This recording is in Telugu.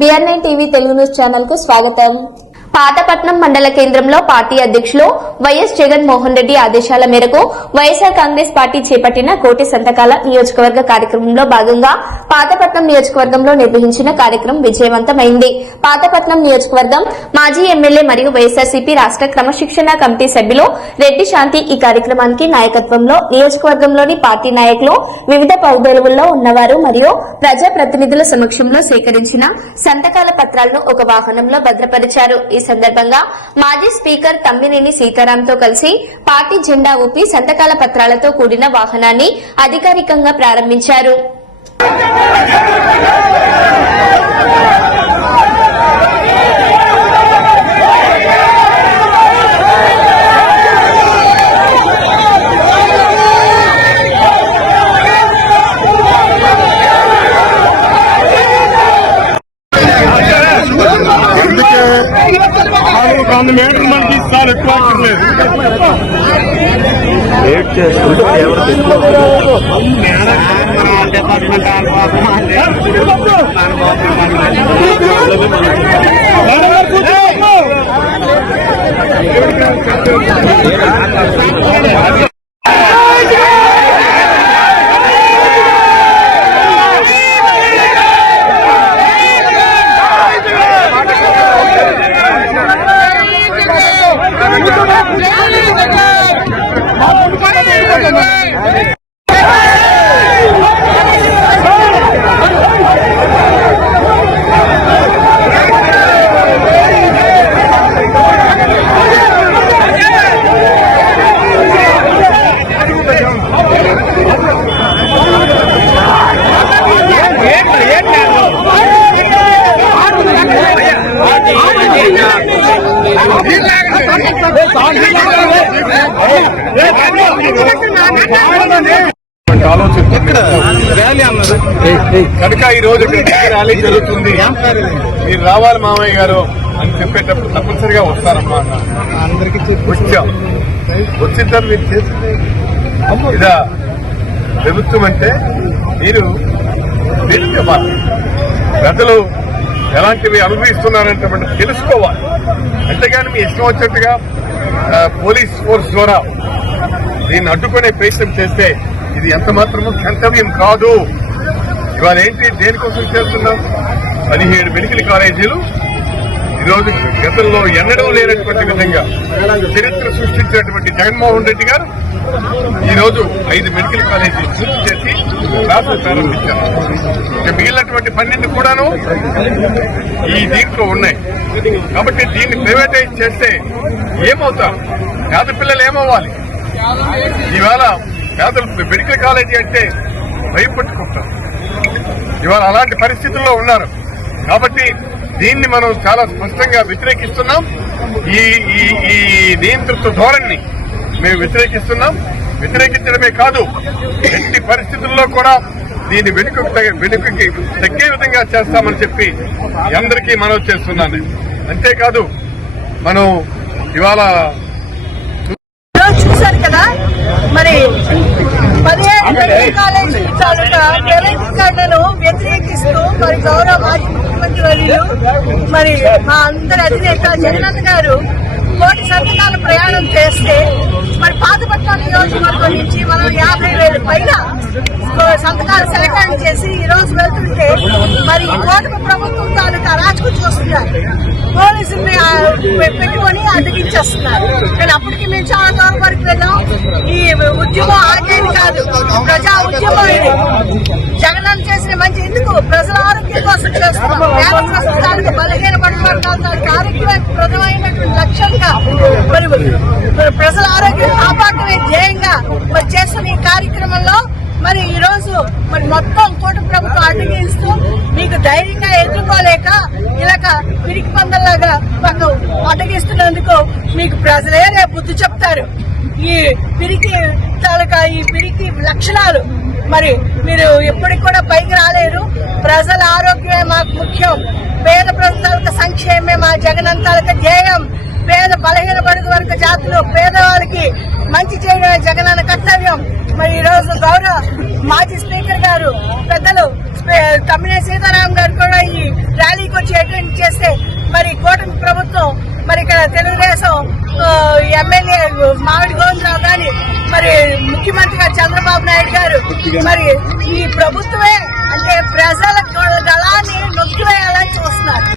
BR9 TV Telugu news channel కు స్వాగతం. పాతపట్నం మండల కేంద్రంలో పార్టీ అధ్యక్షులు వైఎస్ జగన్మోహన్ రెడ్డి ఆదేశాల మేరకు వైఎస్ఆర్ కాంగ్రెస్ పార్టీ చేపట్టిన కోటి సంతకాల నియోజకవర్గ కార్యక్రమంలో భాగంగా పాతపట్నం నియోజకవర్గంలో నిర్వహించిన కార్యక్రమం విజయవంతమైంది. పాతపట్నం నియోజకవర్గం మాజీ ఎమ్మెల్యే మరియు వైఎస్ఆర్సీపీ రాష్ట్ర క్రమశిక్షణ కమిటీ సభ్యులు రెడ్డి శాంతి ఈ కార్యక్రమానికి నాయకత్వంలో నియోజకవర్గంలోని పార్టీ నాయకులు వివిధ పదవుల్లో ఉన్నవారు మరియు ప్రజాప్రతినిధుల సమక్షంలో సేకరించిన సంతకాల పత్రాలను ఒక వాహనంలో భద్రపరిచారు. ఈ సందర్భంగా మాజీ స్పీకర్ తమ్మినేని సీతారాంతో కలిసి పార్టీ జెండా ఊపి సంతకాల పత్రాలతో కూడిన వాహనాన్ని అధికారికంగా ప్రారంభించారు. కనుక ఈ రోజు ర్యాలీ జరుగుతుంది, మీరు రావాలి మామయ్య గారు అని చెప్పేటప్పుడు తప్పనిసరిగా వస్తారమ్మా. వచ్చాం, వచ్చిన తర్వాత మీరు చేస్తుంది ఇదా ప్రభుత్వం అంటే మీరు ప్రజలు ఎలాంటివి అనుభవిస్తున్నారంటే తెలుసుకోవాలి. అంతేగాని మీ ఇష్టం వచ్చినట్టుగా పోలీస్ ఫోర్స్ ద్వారా దీన్ని అడ్డుకునే ప్రయత్నం చేస్తే ఇది ఎంత మాత్రమూ కర్తవ్యం కాదు. ఇవాళ ఏంటి, దేనికోసం చేస్తున్నాం? 17 మెడికల్ కాలేజీలు ఈరోజు గతంలో ఎన్నడూ లేనటువంటి విధంగా చరిత్ర సృష్టించినటువంటి జగన్మోహన్ రెడ్డి గారు ఈరోజు 5 మెడికల్ కాలేజీలు పూర్తి చేసి క్లాసులు ప్రారంభించారు. ఇక మిగిలినటువంటి 12 కూడాను ఈ దీంట్లో ఉన్నాయి. కాబట్టి దీన్ని ప్రైవేటైజ్ చేస్తే ఏమవుతారు? పేద పిల్లలు ఏమవ్వాలి? ఇవాళ పేదలు మెడికల్ కాలేజీ అంటే భయపట్టుకుంటారు. ఇవాళ అలాంటి పరిస్థితుల్లో ఉన్నారు. కాబట్టి దీన్ని మనం చాలా స్పష్టంగా వ్యతిరేకిస్తున్నాం. ఈ నియంతృత్వ ధోరణిని మేము వ్యతిరేకిస్తున్నాం. వ్యతిరేకించడమే కాదు, ఎట్టి పరిస్థితుల్లో కూడా దీన్ని వెనుకకి తగ్గే విధంగా చేస్తామని చెప్పి అందరికీ మనవి చేస్తున్నాను. అంతేకాదు, మనం ఇవాళ చూశారు కదా, మరి 17 మెడికల్ కాలేజీ ప్రవేశికరణను వ్యతిరేకిస్తూ మరి గౌరవ మాజీ ముఖ్యమంత్రి వర్యులు మరి మా అందరి అధినేత జగనన్న గారు కోటి సంతకాల ప్రయాణం చేస్తే మరి పాతపట్నం నియోజకవర్గం నుంచి మనం 50,000 పైన సంతకాలు సేకరణ చేసి ఈ రోజు వెళ్తుంటే మరి ఈ కోటమి ప్రభుత్వం తాలూకా అరాచకం చూస్తున్నారు. పోలీసుల్ని పెట్టుకొని అడ్డగించేస్తున్నారు. కానీ అప్పటికి మేము చాలా దూరం వరకు వెళ్ళాం. ఈ ఉద్యమం ఆగేది కాదు, ప్రజా ఉద్యమం ఇది. జగన్ చేసిన మంచి ఎందుకు ప్రజల ఆరోగ్యం కోసం చేస్తున్నాం. పేద ప్రస్తుతానికి బలహీన పడిన ఆరోగ్యప్రదమైనటువంటి లక్ష్యంగా మరి ప్రజల ఆరోగ్యం కాపాడమే ధ్యేయంగా మరి చేస్తున్న ఈ కార్యక్రమంలో మరి ఈ రోజు మరి మొత్తం కూటమి ప్రభుత్వం అడ్డగిస్తూ మీకు ధైర్యంగా ఎదుర్కోలేక ఇలాగ పిరికి పందల్లాగా మాకు అడ్డగిస్తున్నందుకు మీకు ప్రజలే రేపు బుద్ధి చెప్తారు. ఈ పిరికి తాలూకా ఈ పిరికి లక్షణాలు మరి మీరు ఎప్పటికి కూడా పైకి రాలేరు. ప్రజల ఆరోగ్యమే మాకు ముఖ్యం. పేద ప్రజల సంక్షేమమే మా జగనన్న తాలూకా ధ్యేయం. పేద బలహీన బడుగు వర్గ జాతులు పేదవారికి మంచి చేయడమే జగనన్న కర్తవ్యం. మరి ఈ రోజు గౌరవ మాజీ స్పీకర్ గారు పెద్దలు తమ్మినేని సీతారాం గారు కూడా ఈ ర్యాలీకి వచ్చి అటెండ్ చేస్తే మరి కూటమి ప్రభుత్వం మరి ఇక్కడ తెలుగుదేశం ఎమ్మెల్యే మామిడి గోవిందరావు గాని మరి ముఖ్యమంత్రిగా చంద్రబాబు నాయుడు గారు మరి ఈ ప్రభుత్వమే అంటే ప్రజల గళాన్ని నొక్కివేయాలని చూస్తున్నారు.